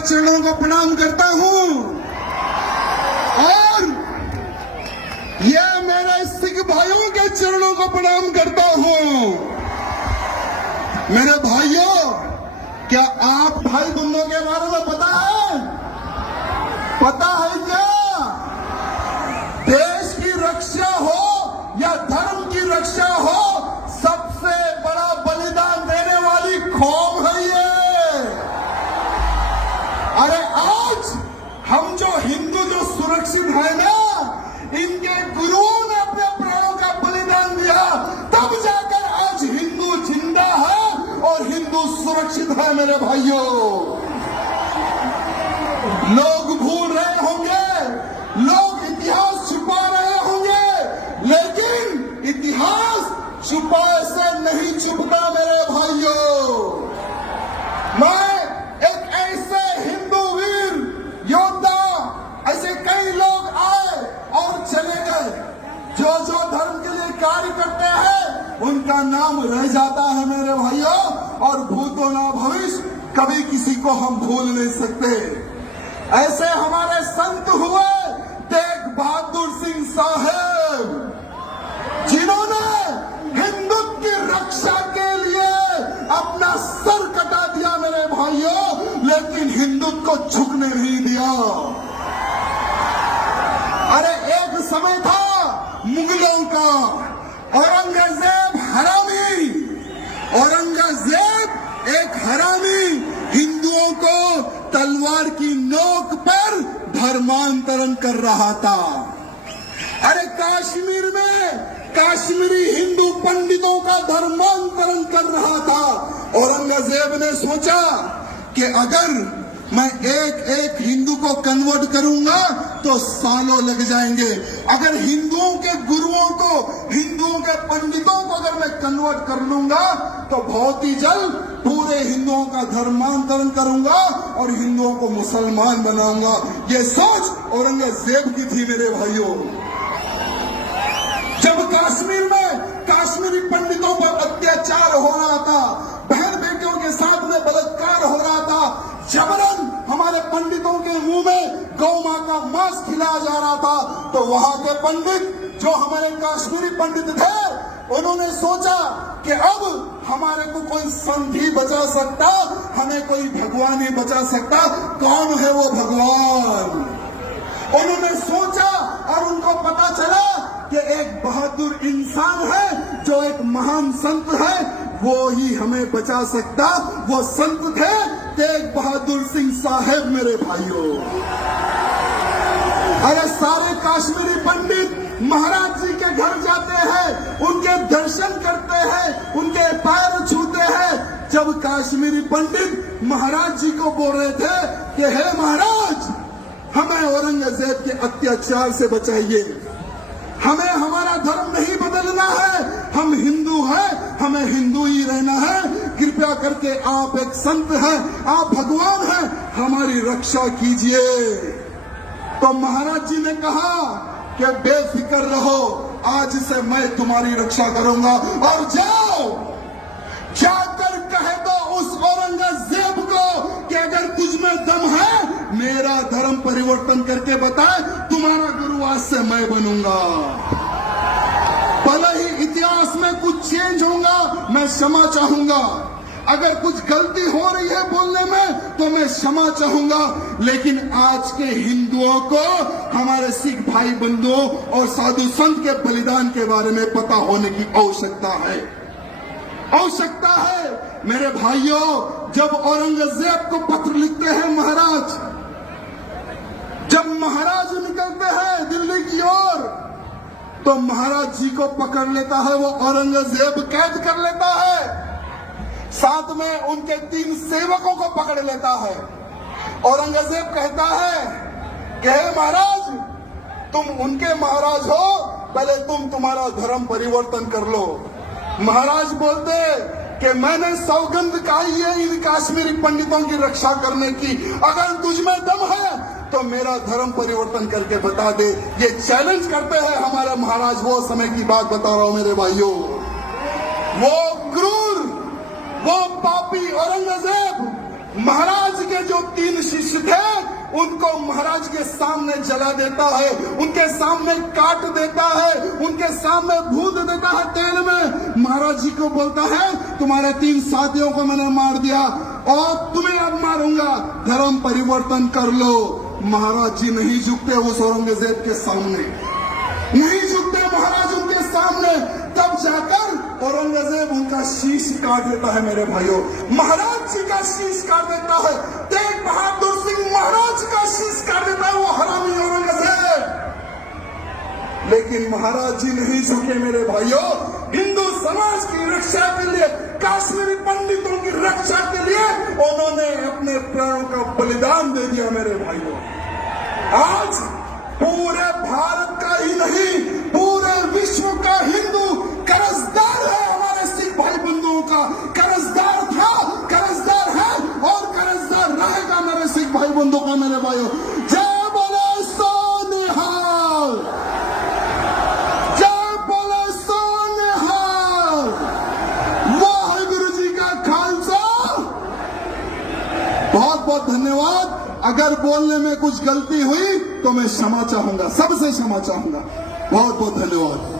चरणों को प्रणाम करता हूं और ये मेरे सिख भाइयों के चरणों को प्रणाम करता हूं। मेरे भाइयों, क्या आप भाई बंधुओं के बारे में पता है? पता है क्या? देश की रक्षा हो या धर्म की रक्षा हो, सबसे बड़ा बलिदान देने वाली कौम है ये। अरे आज हम जो हिंदू जो सुरक्षित है ना, इनके गुरुओं ने अपने प्राणों का बलिदान दिया, तब जाकर आज हिंदू जिंदा है और हिंदू सुरक्षित है। मेरे भाइयों, लोग भूल रहे होंगे, लोग इतिहास छुपा रहे होंगे, लेकिन इतिहास छुपाए से नहीं छुपता। मेरे भाइयों, मैं एक ऐसे हिंदू वीर योद्धा, ऐसे कई लोग आए और चले गए, जो जो धर्म के लिए कार्य करते हैं उनका नाम रह जाता है मेरे भाइयों, और भूतो ना भविष्य कभी किसी को हम भूल नहीं सकते। ऐसे हमारे संत हुए तेग बहादुर सिंह साहब, जिन्होंने हिंदुत्व की रक्षा के लिए अपना सर कटा दिया मेरे भाइयों, लेकिन हिंदुत्व को झुकने नहीं दिया। अरे एक समय था मुगलों का, औरंगजेब हरामी, औरंगजेब एक हरामी हिंदुओं को तलवार की नोक पर धर्मांतरण कर रहा था। अरे कश्मीर में कश्मीरी हिंदू पंडितों का धर्मांतरण कर रहा था। औरंगजेब ने सोचा कि अगर मैं एक एक हिंदू को कन्वर्ट करूंगा तो सालों लग जाएंगे। अगर हिंदुओं के गुरुओं को, हिंदुओं के पंडितों को अगर मैं कन्वर्ट कर लूंगा तो बहुत ही जल्द पूरे हिंदुओं का धर्मांतरण करूंगा और हिंदुओं को मुसलमान बनाऊंगा। ये सोच औरंगजेब की थी मेरे भाइयों। जब कश्मीर में कश्मीरी पंडितों पर अत्याचार हो रहा था, बहन बेटियों के साथ में बलात्कार हो रहा था, जबरन हमारे पंडितों के मुंह में गौ मां का मांस खिलाया जा रहा था, तो वहां के पंडित जो हमारे कश्मीरी पंडित थे, उन्होंने सोचा कि अब हमारे को कोई संत ही बचा सकता, हमें कोई भगवान ही बचा सकता। कौन है वो भगवान? उन्होंने सोचा और उनको पता चला कि एक बहादुर इंसान है, जो एक महान संत है, वो ही हमें बचा सकता। वो संत थे तेग बहादुर सिंह साहब मेरे भाइयों। अरे सारे कश्मीरी पंडित महाराज जी के घर जाते हैं, उनके दर्शन करते हैं, उनके पैर छूते हैं। जब कश्मीरी पंडित महाराज जी को बोल रहे थे कि हे महाराज, हमें औरंगजेब के अत्याचार से बचाइए, हमें हमारा धर्म नहीं बदलना है, हम हिंदू हैं, हमें हिंदू ही रहना है, कृपया करके आप एक संत हैं, आप भगवान हैं, हमारी रक्षा कीजिए। तो महाराज जी ने कहा कि बेफिक्र रहो, आज से मैं तुम्हारी रक्षा करूंगा, और जाओ जाकर कह दो उस औरंगजेब को कि अगर तुझ में दम है, मेरा धर्म परिवर्तन करके बताए, तुम्हारा गुरु आज से मैं बनूंगा। भले ही इतिहास में कुछ चेंज होगा, मैं क्षमा चाहूंगा। अगर कुछ गलती हो रही है बोलने में तो मैं क्षमा चाहूंगा, लेकिन आज के हिंदुओं को हमारे सिख भाई बंधुओं और साधु संत के बलिदान के बारे में पता होने की आवश्यकता है, आवश्यकता है। मेरे भाइयों, जब औरंगजेब को पत्र लिखते हैं महाराज, जब महाराज निकलते हैं दिल्ली की ओर, तो महाराज जी को पकड़ लेता है वो औरंगजेब, कैद कर लेता है, साथ में उनके 3 सेवकों को पकड़ लेता है। औरंगजेब कहता है कि हे महाराज, तुम उनके महाराज हो, पहले तुम तुम्हारा धर्म परिवर्तन कर लो। महाराज बोलते कि मैंने सौगंध खाई है इन कश्मीरी पंडितों की रक्षा करने की, अगर तुझमें दम है तो मेरा धर्म परिवर्तन करके बता दे। ये चैलेंज करते हैं हमारे महाराज। वो समय की बात बता रहा हूं मेरे भाइयों। वो क्रूर, वो पापी औरंगजेब महाराज के जो 3 शिष्य शिष्य थे उनको महाराज के सामने जला देता है, उनके सामने काट देता है, उनके सामने भून देता है तेल में। महाराज जी को बोलता है तुम्हारे 3 साथियों को मैंने मार दिया और तुम्हें अब मारूंगा, धर्म परिवर्तन कर लो। महाराज जी नहीं झुकते उस औरंगजेब के सामने, नहीं झुकते महाराज उनके सामने। तब जाकर औरंगजेब उनका शीश काट देता है मेरे भाइयों, महाराज जी का शीश काट देता है। तेग बहादुर सिंह महाराज का शीश काट देता है वो हरामी औरंगजेब। लेकिन महाराज जी नहीं झुके मेरे भाइयों, हिंदू समाज की रक्षा के लिए, काश्मीरी पंडितों की रक्षा के लिए उन्होंने अपने प्राणों का बलिदान दे दिया मेरे भाइयों। आज पूरे भारत का ही नहीं पूरे विश्व का हिंदू कर्जदार है हमारे सिख भाई बंधुओं का, कर्जदार था, कर्जदार है और कर्जदार रहेगा मेरे सिख भाई बंधुओं का मेरे भाइयों। जय बोले सोनिहाल, जय बोले सोनिहाल, वाहिगुरु जी का खालसा। बहुत बहुत धन्यवाद। अगर बोलने में कुछ गलती हुई तो मैं क्षमा चाहूंगा, सबसे क्षमा चाहूंगा। बहुत बहुत धन्यवाद।